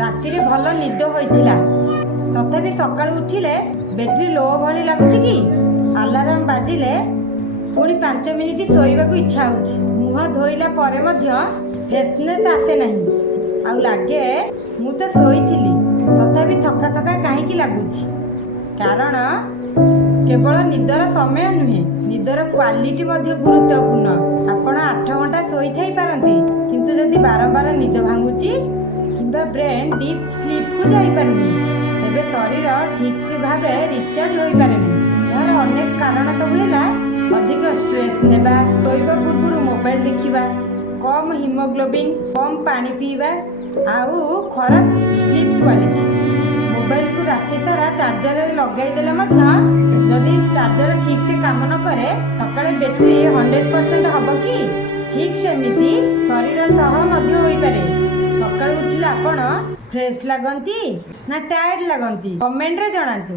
ରାତିରେ ଭଲ ନିଦ ହୋଇଥିଲା, ତଥାପି ସକାଳୁ ଉଠିଲେ ବ୍ୟାଟେରୀ ଲୋ ଭଳି ଲାଗୁଛି କି? ଆଲାର୍ମ ବାଜିଲେ ପୁଣି 5 ମିନିଟ୍ ଶୋଇବାକୁ ଇଚ୍ଛା ହେଉଛି। ମୁହଁ ଧୋଇଲା ପରେ ମଧ୍ୟ ଫ୍ରେଶନେସ୍ ଆସେ ନାହିଁ। ଆଉ ଲାଗେ ମୁଁ ତ ଶୋଇଥିଲି, ତଥାପି ଥକା ଥକା କାହିଁକି ଲାଗୁଛି? କାରଣ କେବଳ ନିଦର ସମୟ ନୁହେଁ, ନିଦର କ୍ୱାଲିଟି ମଧ୍ୟ ଗୁରୁତ୍ୱପୂର୍ଣ୍ଣ। ଆପଣ 8 ଘଣ୍ଟା ଶୋଇଥାଇ ପାରନ୍ତି, କିନ୍ତୁ ଯଦି ବାରମ୍ବାର ନିଦ ଭାଙ୍ଗୁଛି କିମ୍ବା ବ୍ରେନ୍ ଡିପ୍ ସ୍ଲିପ୍କୁ ଯାଇପାରୁନି, ତେବେ ଶରୀର ଠିକ୍ ଭାବେ ରିଚାର୍ଜ ହୋଇପାରେନି। ଏହାର ଅନେକ କାରଣ ସବୁ ହେଲା ଅଧିକ ଷ୍ଟ୍ରେସ୍ ନେବା, ଶୋଇବା ପୂର୍ବରୁ ମୋବାଇଲ ଦେଖିବା, କମ୍ ହିମୋଗ୍ଲୋବିନ୍, କମ୍ ପାଣି ପିଇବା ଆଉ ଖରାପ ସ୍ଲିପ୍ କ୍ୱାଲିଟି। ମୋବାଇଲକୁ ରାତି ସାରା ଚାର୍ଜରରେ ଲଗାଇଦେଲେ ମଧ୍ୟ ଯଦି ଚାର୍ଜର ଠିକ୍ସେ କାମ ନ କରେ, ସକାଳେ ବ୍ୟାଟେରୀ 100% ହେବ କି? ଠିକ୍ ସେମିତି ଶରୀର ସହ ମଧ୍ୟ ହୋଇପାରେ। ସକାଳୁ ଉଠିଲେ ଆପଣ ଫ୍ରେଶ୍ ଲାଗନ୍ତି ନା ଟାୟାର୍ଡ ଲାଗନ୍ତି? କମେଣ୍ଟରେ ଜଣାନ୍ତୁ।